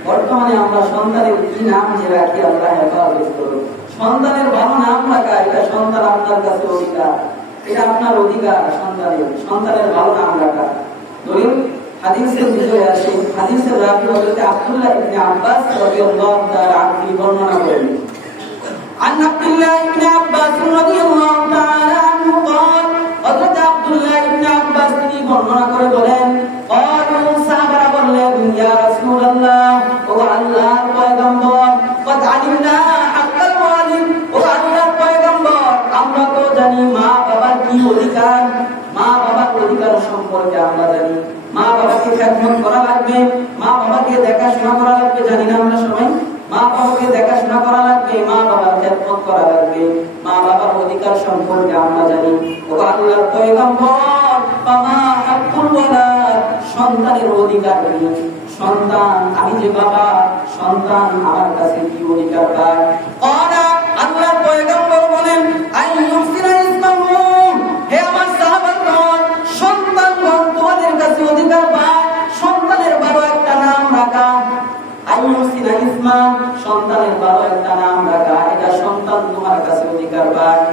বর্তমানে আমরা সন্তানের কি নাম যে রাখি আমরা হেফাজত করব। সন্তানের ভালো নাম রাখা এটা সন্তান আপনার কাছে অধিকার, এটা আপনার অধিকার। সন্তানের ভালো নাম রাখা। দলিল হাদিসের ভিতরে আছে, হাদিসের রাবি হযরত আব্দুল্লাহ ইবনে আব্বাস রাদিয়াল্লাহু তাআলা আনহু বর্ণনা করেন عن عبد الله بن عباس رضي الله تعالى عنه قال حضرت عبد الله بن عباس তিনি বর্ণনা করে বলেন قالوا সাহাবারা বললেন ইয়া রাসূলুল্লাহ ও আল্লাহর পয়গম্বর قد علمنا حق الوالد ও আল্লাহর পয়গম্বর আমরা তো জানি মা বাবার কি অধিকার, মা বাবার অধিকার সম্পর্কে আমরা জানি। মা বাবাকে খেদমত করা লাগবে, মা বাবাকে দেখাশোনা করা লাগবে, জানি না আমরা সবাই? মা বাবাকে দেখাশোনা করা লাগবে, মা বাবার খেদমত করা লাগবে, মা বাবার অধিকার সম্পর্কে আমরা জানি। ও আল্লাহর পয়গম্বর বাবা হাক্কুল ওয়ালাদ সন্তানের অধিকার কি? সন্তান আমি যে বাবা, সন্তান আমার কাছে কি অধিকার পায়? ওরা আল্লাহর পয়গম্বর বলেন আইয়ুসিরা ইসমাহু, হে আমার সাহাবাগণ সন্তানগণ তোমাদের কাছে অধিকার পায় সন্তানের ভালো একটা নাম রাখা। আইয়ুসিরা ইসমা সন্তানের ভালো একটা নাম রাখা, এটা সন্তান তোমার কাছে অধিকার পায়।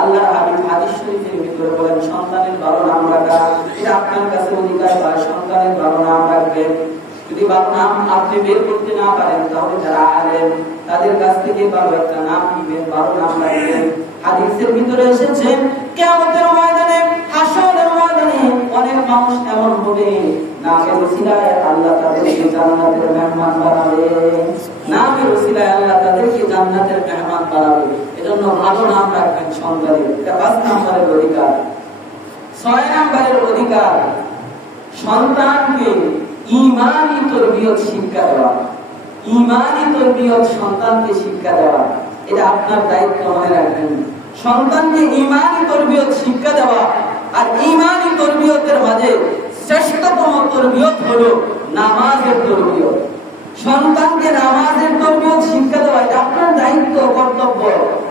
আল্লাহর হাবিব হাদিস শরীফের ভিতরে বলেন সন্তানের ভালো নাম রাখা এটা আপনার কাছে অধিকার পায়। সন্তানের ভালো নাম রাখবেন। যদি ভালো নাম আপনি বের করতে না পারেন তাহলে যারা আলেম তাদের কাছ থেকে ভালো একটা নাম দিবেন, ভালো নাম রাখবেন। হাদিসের ভিতরে এসেছে কিয়ামতের ময়দানে, হাসরের ময়দানে অনেক মানুষ এমন হবে নামের ওসিলায় আল্লাহ তাদেরকে জান্নাতের মেহমান বানাবে। নামের ওসিলায় আল্লাহ তাদেরকে জান্নাতের মেহমান বানাবে। এজন্য ভালো নাম রাখবেন সন্তানের। এটা 5 নম্বরের অধিকার। 6 নম্বরের অধিকার সন্তানকে ঈমানি তরবিয়ত শিক্ষা দেওয়া। ঈমানি তরবিয়ত সন্তানকে শিক্ষা দেওয়া এটা আপনার দায়িত্ব, মনে রাখবেন। সন্তানকে ঈমানি তরবিয়ত শিক্ষা দেওয়া। আর ঈমানি তরবিয়তের মাঝে শ্রেষ্ঠতম তরবিয়ত হলো নামাজের তরবিয়ত। সন্তানকে নামাজের তরবিয়ত শিক্ষা দেওয়া এটা আপনার দায়িত্ব, কর্তব্য।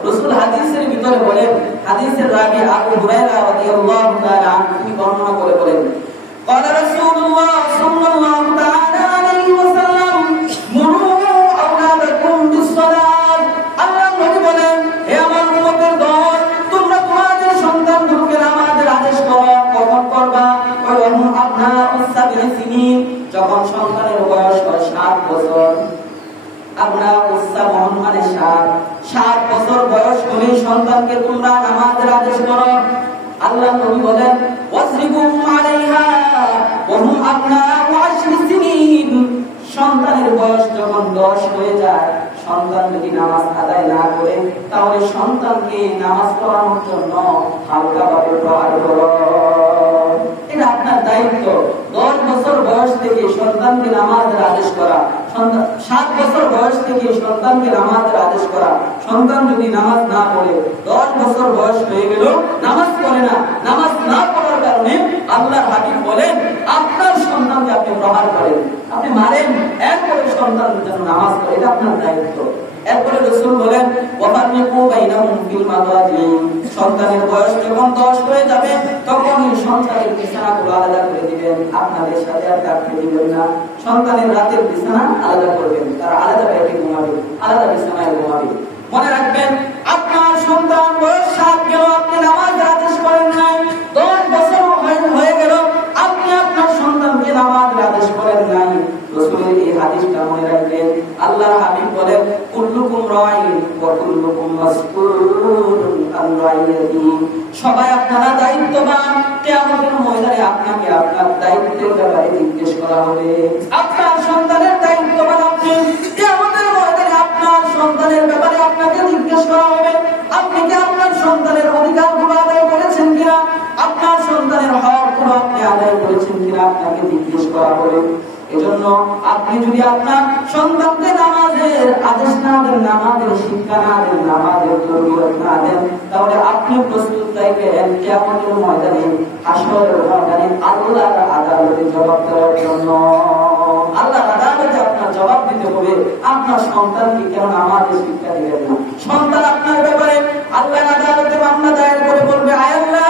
রাসূল হাদিসের ভিতরে বলেন, হাদিসের রাবি আবু হুরায়রা রাদিয়াল্লাহু তাআলা আনহু তিনি বর্ণনা করে বলেন قال رسول الله صلى الله تعالى عليه وسلم مروا اولادكم بالصلاه আল্লাহ নবী বলেন হে আমার উম্মতের দল তোমরা তোমাদের সন্তানদেরকে নামাজের আদেশ করো। কখন করবা? যখন আপনার সাবিনা সিনিন, যখন সন্তানের বয়স হয় 7 বছর। আপনার উসাবহন মানে 7 বছর বয়স হলে সন্তানকে তোমরা নামাজের আদেশ করো। আল্লাহ নবী বলেন ওয়াসরিকুম আলাইহা ওয়া হুম আবনাউ 10 সিনিন। সন্তানের বয়স যখন 10 হয়ে যায়, সন্তান যদি নামাজ আদায় না করে তাহলে সন্তানকে নামাজ পড়ানোর জন্য হালকাভাবে প্রহার করো। এটা আপনার দায়িত্ব। 10 বছর বয়স থেকে সন্তানকে নামাজের আদেশ করা, 7 বছর বয়স থেকে সন্তানকে নামাজের আদেশ করা। সন্তান যদি নামাজ না পড়ে 10 বছর বয়স হয়ে গেল নামাজ পড়ে না, নামাজ না পড়ার কারণে আল্লাহর হাবিব বলেন আপনার সন্তানকে আপনি প্রহার করেন, আপনি মারেন, এরপরে সন্তানের জন্য নামাজ পড়ে। এটা আপনার দায়িত্ব। এরপরে রাসূল বলেন ওয়াফারিকু বাইনাহুম ফিল মাদাজি, সন্তানের বয়স যখন 10 হয়ে যাবে তখনই সন্তানের বিছানাগুলো আলাদা করে দিবেন, আপনাদের সাথে আর থাকতে দিবেন না। সন্তানের রাতের বিছানা আলাদা করবেন, তারা আলাদা বেডে ঘুমাবে, আলাদা বিছানায় ঘুমাবে। মনে রাখবেন আপনার সন্তান বয়স 7 গেল, আপনি নামাজ আদেশ করেন নাই, 10 বছর হয়ে গেল, আপনি আপনার রাসূল এই হাদিসটা মনে রাখবেন। আল্লাহর হাবিব বলেন কুল্লুকুম রাঈন ওয়া কুল্লুকুম মাসউলুন আন রাইয়াতিহি। সবাই আপনারা দায়িত্ববান, কিয়ামতের ময়দানে আপনাকে আপনার দায়িত্বের ব্যাপারে জিজ্ঞেস করা হবে। আপনার সন্তানের দায়িত্ববান আপনি, কিয়ামতের ময়দানে আপনার সন্তানের ব্যাপারে আপনাকে জিজ্ঞেস করা হবে। আপনি কি আপনার সন্তানের অধিকারগুলো আদায় করেছেন কিনা, আপনার সন্তানের হকগুলো আপনি আদায় করেছেন কিনা আপনাকে জিজ্ঞেস করা হবে। এজন্য আপনি যদি আপনার সন্তানকে নামাজের আদেশ না দেন, নামাজের শিক্ষা না দেন, নামাজের তরবিয়ত না দেন, তাহলে আপনি প্রস্তুত থাকবেন কিয়ামতের ময়দানে, হাসরের ময়দানে আল্লাহর আদালতে জবাব দেওয়ার জন্য। আল্লাহর আদালতে আপনার জবাব দিতে হবে আপনার সন্তানকে কেন নামাজের শিক্ষা দিলেন না। সন্তান আপনার ব্যাপারে আল্লাহর আদালতে মামলা দায়ের করে বলবে, আয় আল্লাহ,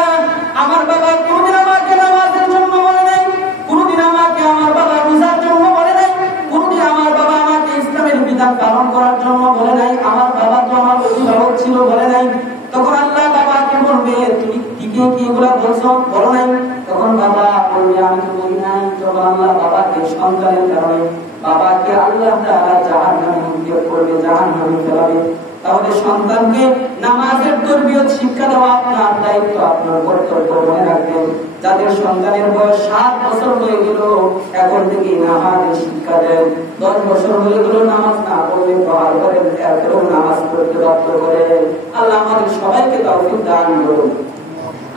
আমার বাবা কোনদিন আমাকে নামাজের জন্য বলে নাই, কোনদিন আমাকে আমার বাবা রোজার জন্য বলে নাই, কোনদিন আমার বাবা আমাকে ইসলামের বিধান পালন করার জন্য বলে নাই, আমার বাবা তো আমার অভিভাবক ছিল বলে নাই। তখন আল্লাহ বাবাকে বলবে, তুমি কি এগুলা বলছো, বলো নাই? তখন বাবা বলবে, আমি তো বলি নাই। তখন আল্লাহ বাবাকে সন্তানের কারণে বাবাকে আল্লাহ তাআলা জাহান্নামে নিক্ষেপ করবে, জাহান্নামে ফেলাবে। তাহলে সন্তানকে নামাজের তরবিয়ত শিক্ষা দেওয়া আপনার দায়িত্ব, আপনার কর্তব্য মনে রাখবেন। যাদের সন্তানের বয়স 7 বছর হয়ে গেল, এখন থেকে নামাজের শিক্ষা দেন। 10 বছর হয়ে গেল নামাজ না পড়লে প্রহার করেন, এরপরেও নামাজ পড়তে বাধ্য করেন। আল্লাহ আমাদের সবাইকে তৌফিক দান করুন।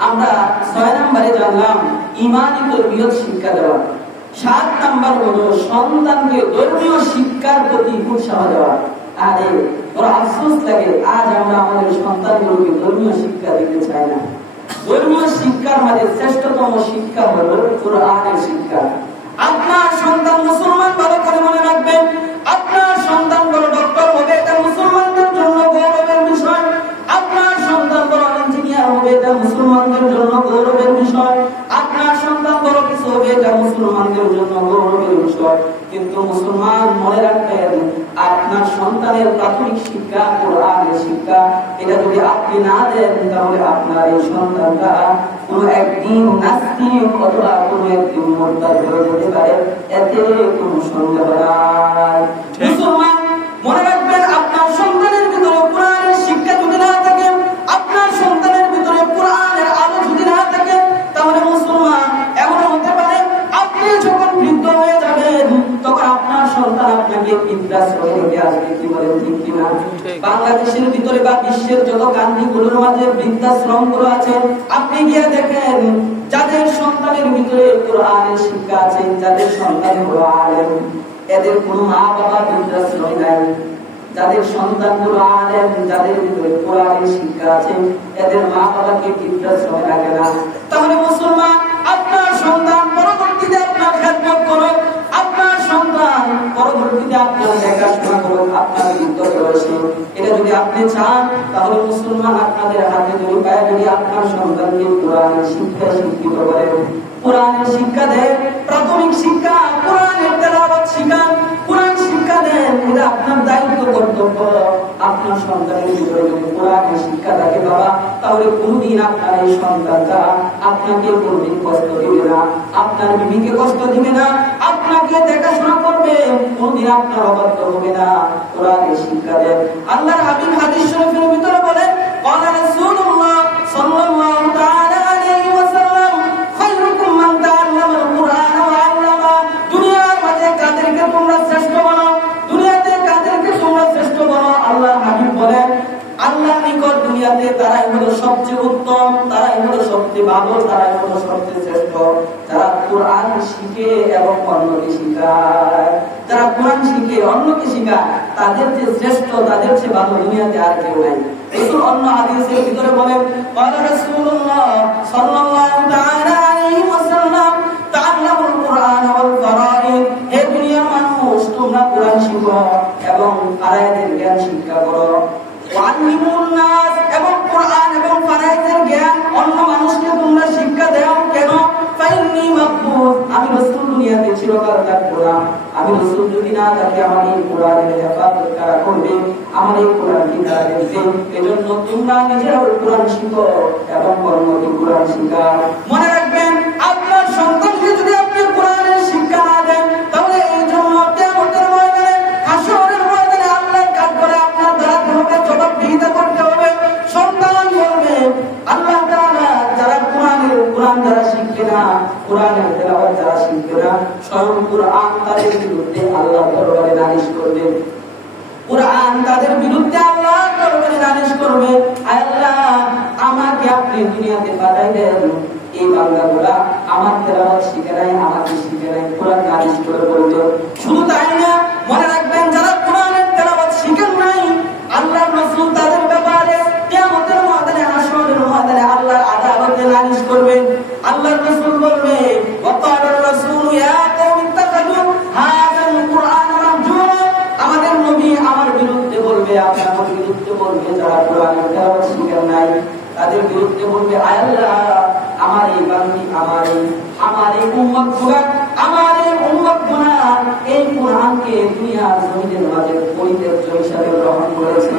আমরা 6 নম্বরে জানলাম ঈমানি তরবিয়ত শিক্ষা দেওয়া। 7 নম্বর হলো সন্তানকে ধর্মীয় শিক্ষার প্রতি উৎসাহ দেওয়া। আরে বড় আফসোস লাগে, আজ আমরা আমাদের সন্তানগুলোকে ধর্মীয় শিক্ষা দিতে চাই না। ধর্মীয় শিক্ষার মাঝে শ্রেষ্ঠতম শিক্ষা হলো কোরআনের শিক্ষা। আপনার সন্তান মুসলমান, ভালো করে মনে রাখবেন, আপনার সন্তান বড় ডক্টর হবে, এটা মুসলমানদের জন্য গৌরবের বিষয়। আপনার সন্তান বড় ইঞ্জিনিয়ার হবে, এটা মুসলমানদের জন্য গৌরবের বিষয়। আপনার সন্তান বড় কিছু হবে, এটা মুসলমানদের জন্য গৌরবের বিষয়। কিন্তু মুসলমান মনে রাখবেন, আপনার সন্তানের প্রাথমিক শিক্ষা কোরআনের শিক্ষা, এটা যদি আপনি না দেন, তাহলে আপনার এই সন্তানটা কোনো একদিন নাস্তিক অথবা কোনো একদিন মুরতাদ হয়ে যেতে পারে, এতে কোনো সন্দেহ নাই। মুসলমান মনে রাখবেন, আপনার সন্তানের ভিতরে কোরআনের শিক্ষা যদি না থাকে, আপনার সন্তানের ভিতরে কোরআনের আলো যদি না থাকে, তাহলে মুসলমান এমন হতে পারে আপনি যখন বৃদ্ধ হয়ে যাবেন, তখন আপনার সন্তান আপনাকে বৃদ্ধাশ্রমে রেখে আসবে। কি বলেন, ঠিক কিনা? বাংলাদেশের ভিতরে বা বিশ্বের যত কান্ট্রিগুলোর মাঝে বৃদ্ধাশ্রমগুলো আছে, আপনি গিয়ে দেখেন যাদের সন্তানের ভিতরে কোরআনের শিক্ষা আছে, যাদের সন্তান হলো আলেম, এদের কোনো মা বাবা বৃদ্ধাশ্রমে নাই। যাদের সন্তানগুলো আলেম, যাদের ভিতরে কোরআনের শিক্ষা আছে, এদের মা বাবাকে বৃদ্ধাশ্রমে রাখে না। তাহলে মুসলমান, আপনার সন্তান পরবর্তীতে আপনার খেদমত করবে, আপনার সন্তান পরবর্তীতে আপনার দেখাশোনা করবে আপনার বৃদ্ধ বয়সে। এটা যদি আপনি চান, তাহলে মুসলমান আপনাদের হাতে ধরে পায়ে যদি আপনার সন্তানকে কোরআনের শিক্ষায় শিক্ষিত করেন, কোরআনের শিক্ষা দেন, প্রাথমিক শিক্ষা কোরআনের তেলাওয়াত শিখান, কোরআন শিক্ষা দেন, এটা আপনার দায়িত্ব, কর্তব্য। আপনার সন্তানের ভিতরে যদি কোরআনের শিক্ষা থাকে বাবা, তাহলে কোনদিন আপনার এই সন্তানটা আপনাকে কোনদিন কষ্ট দিবে না, আপনার বিবিকে কষ্ট দিবে না, আপনাকে দেখাশোনা করবে, কোনদিন আপনার অবাধ্য হবে না। কোরআনের শিক্ষা দেন। আল্লাহর হাবিব হাদিস শরীফের ভিতরে বলেন, ক্বালা রাসূলুল্লাহ সাল্লাল্লাহু তাআলা আলাইহি ওয়াসাল্লাম, খায়রুকুম মান তাআল্লামাল কুরআন ওয়া আল্লামা। দুনিয়ার মাঝে কাদেরকে তোমরা শ্রেষ্ঠ বানাও, দুনিয়াতে কাদেরকে তোমরা শ্রেষ্ঠ বানাও? আল্লাহর হাবিব বলেন, আল্লাহর নিকট দুনিয়াতে তারাই হলো সবচেয়ে উত্তম, তারাই হলো সবচেয়ে ভালো, তারাই হলো সবচেয়ে শ্রেষ্ঠ যারা কোরআন শিখে এবং অন্যকে শিখায়। যারা কোরআন শিখে অন্যকে শিখায়, তাদের যে শ্রেষ্ঠ, তাদের চেয়ে ভালো দুনিয়াতে আর কেউ নাই। রাসূল অন্য হাদিসের ভিতরে বলেন, ক্বালা রাসূলুল্লাহ সাল্লাল্লাহু তাআলা আলাইহি ওয়াসাল্লাম, তাআল্লামুল কুরআন ওয়াল ফারাইদ। হে দুনিয়ার মানুষ, তোমরা কোরআন শিখো এবং আয়াতের জ্ঞান শিক্ষা করো। ওয়াল্লিমুন নাস, এবং কোরআন এবং ফারাইদের জ্ঞান অন্য মানুষকে তোমরা শিক্ষা দাও। কেন? ফাইন্নী মাবউস, আমি রাসূল দুনিয়াতে চিরকাল থাকবো না। আমি রাসূল যদি না থাকি, আমার এই কোরআনের হেফাজত কারা করবে? আমার এই কোরআন কি তারা দেখবে? এজন্য তোমরা নিজেরাও কোরআন শিখো এবং অন্যকে কোরআন শিখাও। মনে রাখবেন, আপনার সন্তানকে যদি আপনি কোরআনের শিক্ষা না দেন, তাহলে এই জন্য স্বয়ং কুরআন তাদের বিরুদ্ধে আল্লাহর দরবারে নালিশ করবে। কুরআন তাদের বিরুদ্ধে আল্লাহর দরবারে নালিশ করবে, আল্লাহ আমাকে আপনি দুনিয়াতে পাঠাইলেন, এই বান্দাগুলা আমার তেলাওয়াত শিখে নাই, আমাকে শিখে নাই, কুরআন নালিশ করে বলতো। শুধু তাই না, মনে রাখবেন যারা কুরআনের তেলাওয়াত শিখেন নাই, আল্লাহর রাসূল তাদের ব্যাপারে কিয়ামতের ময়দানে, হাসরের ময়দানে আল্লাহর আদালতে নালিশ করবেন। আল্লাহর রাসূল বলবে, ওয়াকালার রাসূল ইয়া কওমি ইত্তাখাযু হাযাল কুরআন মাহজুরা। আমাদের নবী আমার বিরুদ্ধে বলবে, আপনার বিরুদ্ধে বলবে, যারা কুরআনের তেলাওয়াত শিখেন নাই তাদের বিরুদ্ধে বলবে, আল্লাহ আমার এই বান্দী, আমার এই উম্মতগুলা, আমার এই উম্মতগুলা এই কুরআনকে দুনিয়ার জমিনের মাঝে পরিত্যাজ্য হিসাবে গ্রহণ করেছে।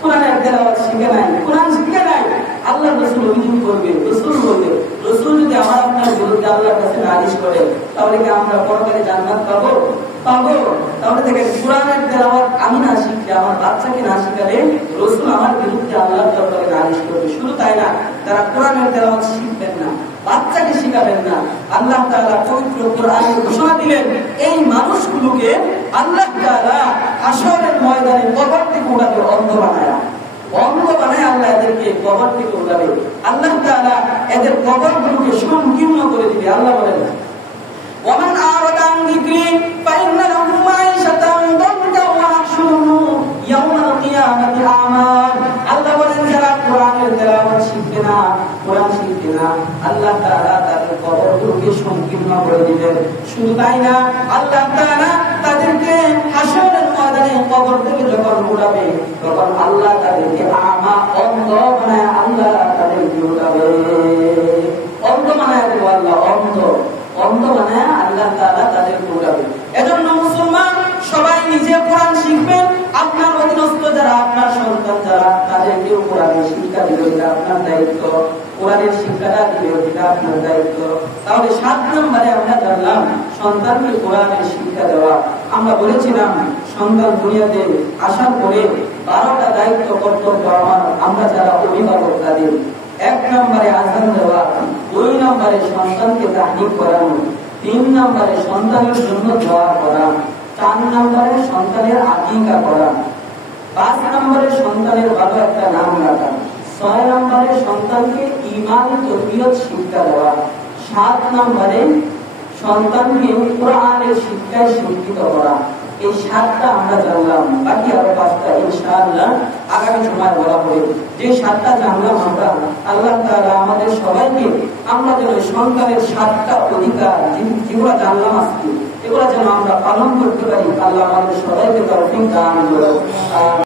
কুরআনের তেলাওয়াত শিখে নাই, কুরআন শিখে নাই, আল্লাহর রাসূল অভিযোগ করবে, রাসূল বলবে, রাসূল যদি আমার আপনার বিরুদ্ধে আল্লাহর কাছে নালিশ করে, তাহলে কি আমরা পরকালে জান্নাত পাবো? তাহলে দেখেন, কুরআনের তেলাওয়াত আমি না শিখলে, আমার বাচ্চাকে না শিখালে রাসূল আমার বিরুদ্ধে আল্লাহর দরবারে নালিশ করবে। শুধু তাই না, তারা কুরআনের তেলাওয়াত শিখবেন না, বাচ্চাকে শিখাবেন না। আল্লাহ তাআলা পবিত্র কুরআনে ঘোষণা দিলেন, এই মানুষগুলোকে আল্লাহ তাআলা হাসরের ময়দানে কবর থেকে উঠাবে, অন্ধ বানায় আল্লাহ এদেরকে কবর থেকে উঠাবে। আল্লাহ তাআলা এদের কবরগুলোকে সংকীর্ণ করে দিবে। আল্লাহ বলেন, ওয়ামান আরাদা আন যিকরি ফাইন্না লাহু মাঈশাতান দানকা ওয়া নাহশুরুহু ইয়াওমাল কিয়ামাতি আমা। আল্লাহ বলেন, যারা কুরআনের তেলাওয়াত শিখবে না, কুরআন শিখবে না, আল্লাহ তাআলা তাদের কবরগুলোকে সংকীর্ণ করে দিবেন। শুধু তাই না, আল্লাহ তাআলা তাদেরকে হাসরের ময়দানে কবর থেকে যখন উঠাবে, তখন আল্লাহ তাদেরকে আমা, অন্ধ বানায় আল্লাহ তাদেরকে উঠাবে। অন্ধ বানায় দেব আল্লাহ, অন্ধ বানায় আল্লাহ তাআলা তাদেরকে উঠাবে। এজন্য মুসলমান সবাই নিজে কোরআন শিখবেন। আপনার অধীনস্থ যারা, আপনার সন্তান যারা, তাদেরকেও কোরআনের শিক্ষা দিবে, এটা আপনার দায়িত্ব। কোরআনের শিক্ষাটা দিবে, এটা আপনার দায়িত্ব। তাহলে 7 নম্বরে আমরা জানলাম সন্তানকে কোরআনের শিক্ষা দেওয়া। আমরা বলেছিলাম সন্তান দুনিয়াতে আসার পরে 12টা দায়িত্ব কর্তব্য আমরা যারা অভিভাবক তাদের। 1 নম্বরে আযান দেওয়া, 2 নম্বরে সন্তানকে তাহনিক করানো, 3 নম্বরে সন্তানের জন্য দোয়া করা, 4 নম্বরে সন্তানের আকিকা করা, 5 নম্বরে সন্তানের ভালো একটা নাম রাখা, 6 নম্বরে সন্তানকে ঈমান তরবিয়ত শিক্ষা দেওয়া, 7 নম্বরে সন্তানকে কোরআনের শিক্ষায় শিক্ষিত করা। এই 7টা আমরা জানলাম, বাকি আরো 5টা ইনশাআল্লাহ আগামী সময় বলা হবে। যে 7টা জানলাম আমরা, আল্লাহ তাআলা আমাদের সবাইকে, আমরা যেন সন্তানের 7টা অধিকার যেগুলো জানলাম আজকে, এগুলো যেন আমরা পালন করতে পারি। আল্লাহ আমাদের সবাইকে তৌফিক দান করুন।